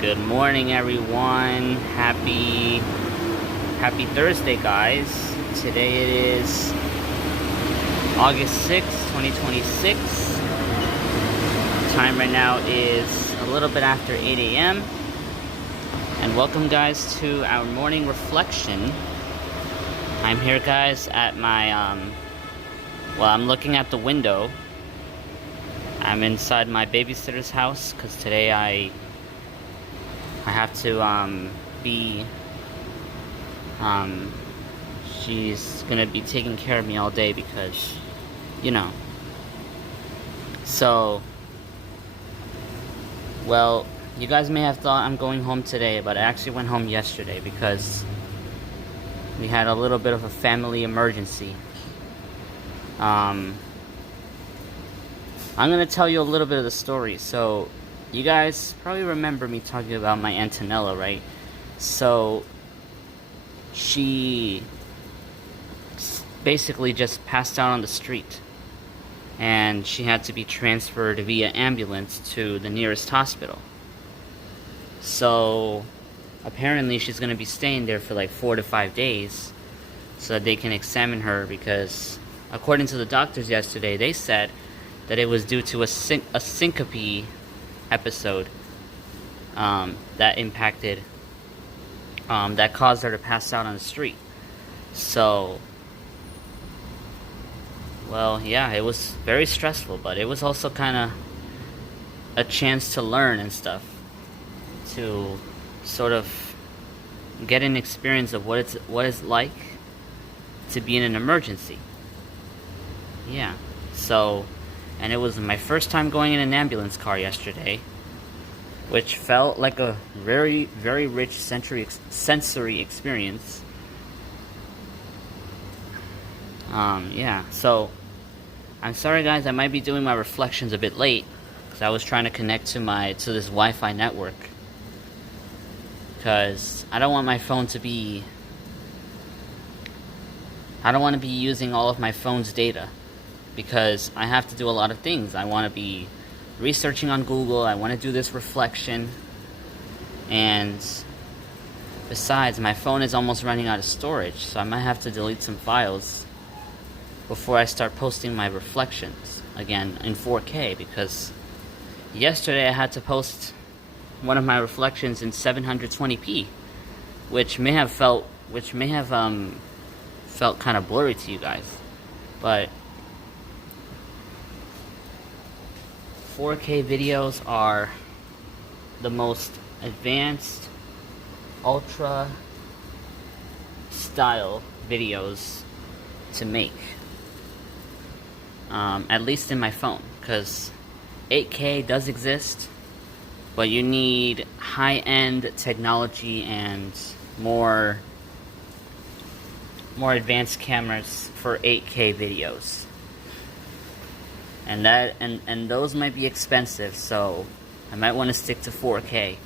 Good morning, everyone. Happy Thursday, guys. Today it is August 6th, 2026. Time right now is a little bit after 8 a.m. And welcome, guys, to our morning reflection. I'm here, guys, at my, I'm looking at the window. I'm inside my babysitter's house because today I have to she's gonna be taking care of me all day because, so, well, you guys may have thought I'm going home today, but I actually went home yesterday because we had a little bit of a family emergency. I'm gonna tell you a little bit of the story. So, you guys probably remember me talking about my Antonella, right? So, she basically just passed out on the street. And she had to be transferred via ambulance to the nearest hospital. So, apparently she's gonna be staying there for like 4 to 5 days so that they can examine her, because according to the doctors yesterday, they said that it was due to a syncope episode that impacted, that caused her to pass out on the street. So, well, yeah, it was very stressful, but it was also kind of a chance to learn and stuff, to sort of get an experience of what it's like to be in an emergency. Yeah, so, and it was my first time going in an ambulance car yesterday, which felt like a very, very rich sensory experience. Yeah, so, I'm sorry, guys, I might be doing my reflections a bit late, because I was trying to connect to this Wi-Fi network, because I don't want my phone to be, I don't want to be using all of my phone's data, because I have to do a lot of things. I want to be researching on Google, I want to do this reflection, and besides, my phone is almost running out of storage, so I might have to delete some files before I start posting my reflections again in 4K, because yesterday I had to post one of my reflections in 720p, which may have felt kind of blurry to you guys, but 4K videos are the most advanced, ultra style videos to make, at least in my phone, because 8K does exist, but you need high-end technology and more advanced cameras for 8K videos. And those might be expensive, so I might want to stick to 4K.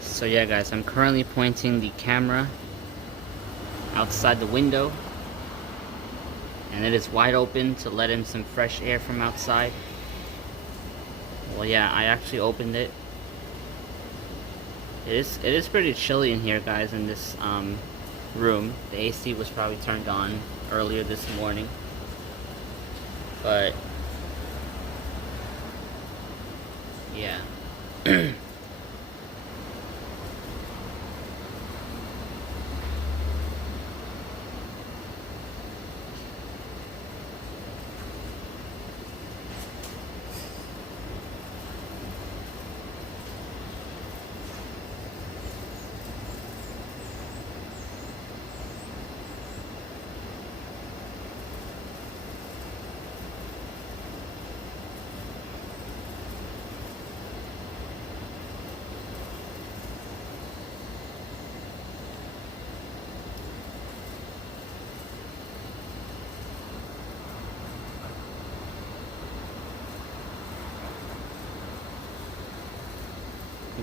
So yeah, guys, I'm currently pointing the camera outside the window, and it is wide open to let in some fresh air from outside. Well, yeah, I actually opened it. It is pretty chilly in here, guys, in this room. The AC was probably turned on earlier this morning, but yeah.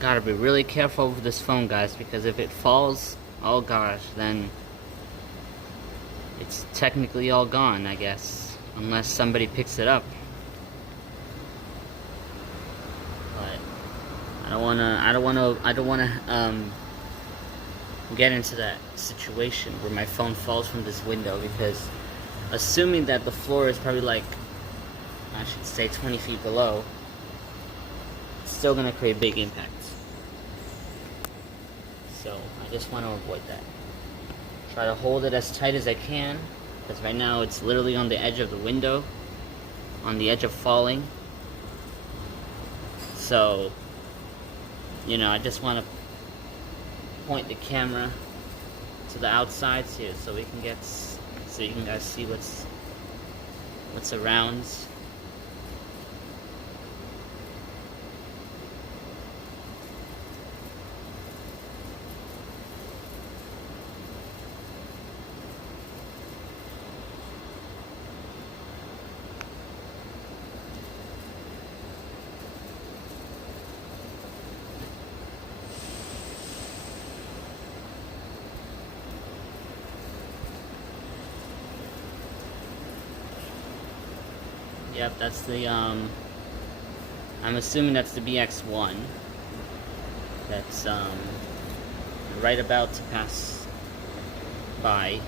gotta be really careful with this phone, guys, because if it falls, oh gosh, then it's technically all gone, I guess, unless somebody picks it up. But I don't wanna get into that situation where my phone falls from this window, because assuming that the floor is probably like, I should say 20 feet below, it's still gonna create big impacts. So I just want to avoid that. Try to hold it as tight as I can, because right now it's literally on the edge of the window, on the edge of falling. So, you know, I just want to point the camera to the outsides here, so we can so you can guys see what's around. Yep, that's the, I'm assuming that's the BX1. That's, right about to pass by.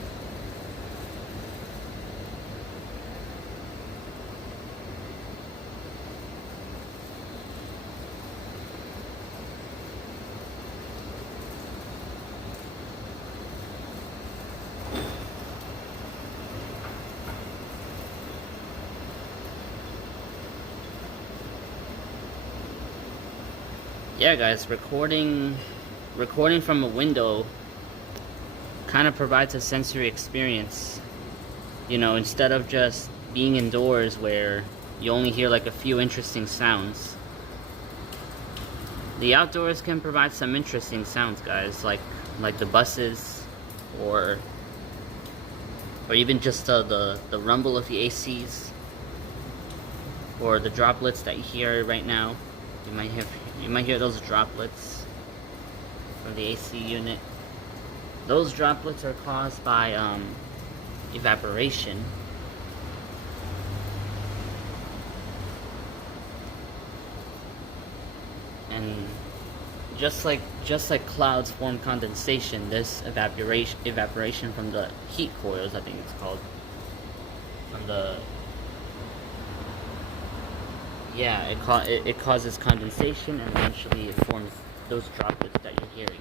Yeah, guys, recording from a window kind of provides a sensory experience. You know, instead of just being indoors where you only hear like a few interesting sounds. The outdoors can provide some interesting sounds, guys, like the buses, or even just the rumble of the ACs, or the droplets that you hear right now. You might hear those droplets from the AC unit. Those droplets are caused by evaporation. And just like clouds form condensation, this evaporation from the heat coils, I think it's called, from the it causes condensation, and eventually it forms those droplets that you're hearing.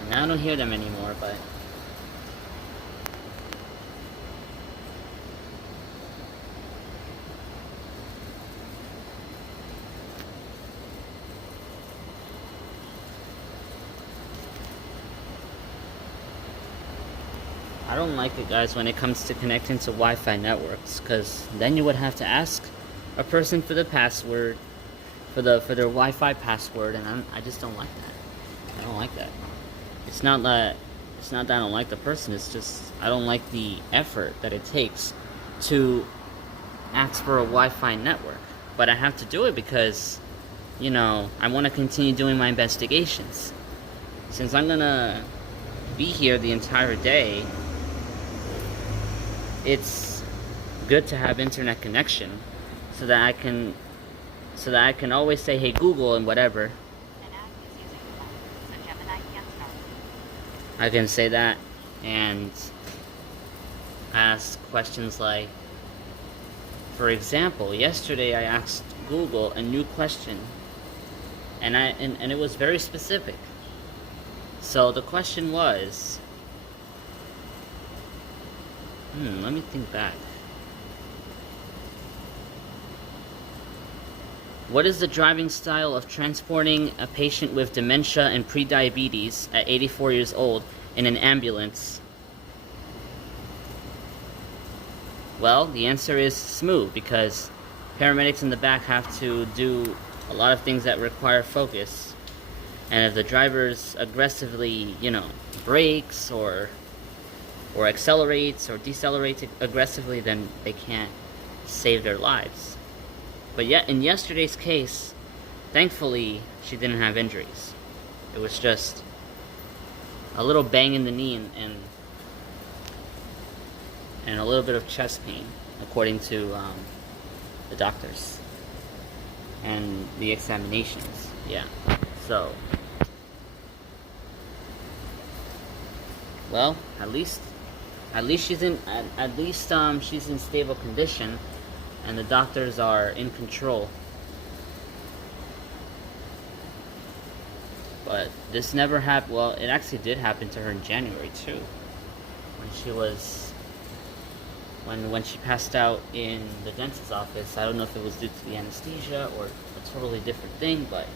And now I don't hear them anymore, but I don't like it, guys, when it comes to connecting to Wi-Fi networks, because then you would have to ask a person for the password, for their Wi-Fi password, and I just don't like that. I don't like that. It's not that I don't like the person. It's just I don't like the effort that it takes to ask for a Wi-Fi network. But I have to do it because, you know, I want to continue doing my investigations. Since I'm gonna be here the entire day, it's good to have internet connection, so that I can always say, hey Google, and whatever. I can say that and ask questions like, for example, yesterday I asked Google a new question, and it was very specific. So the question was, let me think back. What is the driving style of transporting a patient with dementia and prediabetes at 84 years old in an ambulance? Well, the answer is smooth, because paramedics in the back have to do a lot of things that require focus. And if the driver's aggressively, you know, brakes or accelerates or decelerates aggressively, then they can't save their lives. But yet, in yesterday's case, Thankfully, she didn't have injuries. It was just a little bang in the knee and a little bit of chest pain, according to the doctors and the examinations. Yeah. So, well, at least she's she's in stable condition, and the doctors are in control. But this never happened. Well, it actually did happen to her in January too, when she was when she passed out in the dentist's office. I don't know if it was due to the anesthesia or a totally different thing, but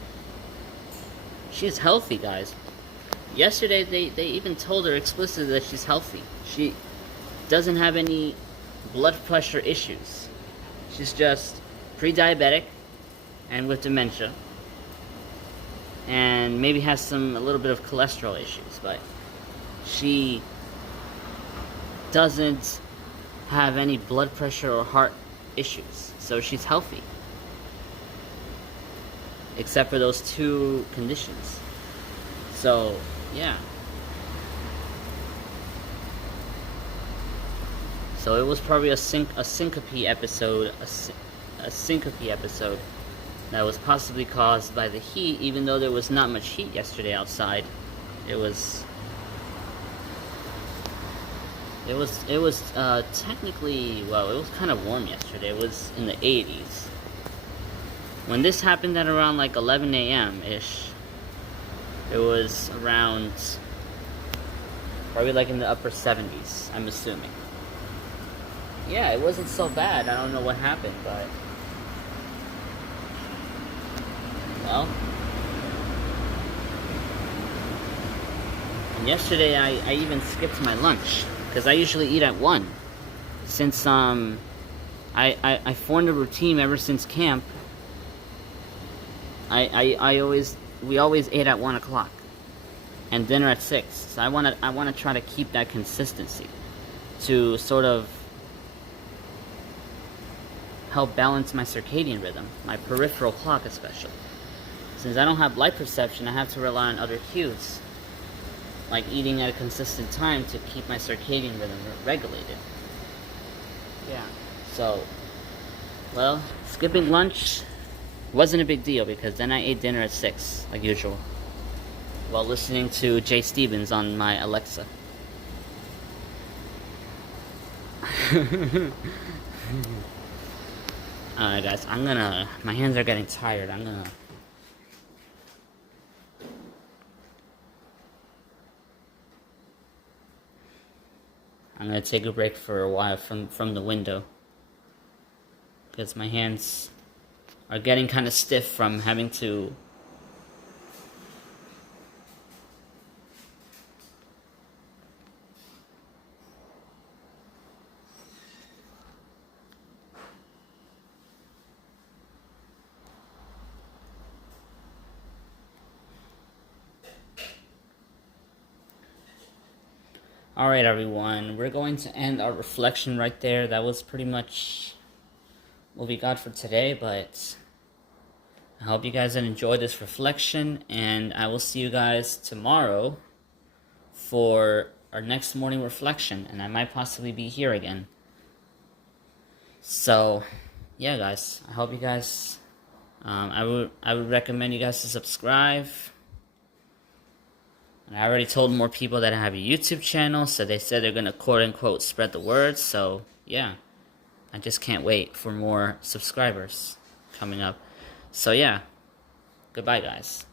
she's healthy, guys. Yesterday, they even told her explicitly that she's healthy. She doesn't have any blood pressure issues. She's just pre-diabetic and with dementia, and maybe has a little bit of cholesterol issues, but she doesn't have any blood pressure or heart issues. So she's healthy, except for those two conditions. So, yeah. So it was probably a syncope episode, a syncope episode that was possibly caused by the heat, even though there was not much heat yesterday outside. It was technically, well, it was kind of warm yesterday. It was in the 80s. When this happened at around like 11 a.m. ish, it was around probably like in the upper 70s, I'm assuming. Yeah, it wasn't so bad. I don't know what happened, but well. And yesterday I even skipped my lunch, because I usually eat at 1. Since I formed a routine ever since camp. We always ate at 1 o'clock, and dinner at 6. So I wanna try to keep that consistency to sort of help balance my circadian rhythm, my peripheral clock especially. Since I don't have light perception, I have to rely on other cues, like eating at a consistent time to keep my circadian rhythm regulated. Yeah. So, well, skipping lunch wasn't a big deal, because then I ate dinner at 6, like usual, while listening to Jay Stevens on my Alexa. Alright guys, my hands are getting tired. I'm gonna take a break for a while from the window, because my hands are getting kind of stiff from having to Alright everyone, we're going to end our reflection right there. That was pretty much what we got for today, but I hope you guys enjoyed this reflection, and I will see you guys tomorrow for our next morning reflection, and I might possibly be here again. So, yeah guys, I hope you guys, I would recommend you guys to subscribe. And I already told more people that I have a YouTube channel, so they said they're going to quote-unquote spread the word. So, yeah, I just can't wait for more subscribers coming up. So, yeah, goodbye, guys.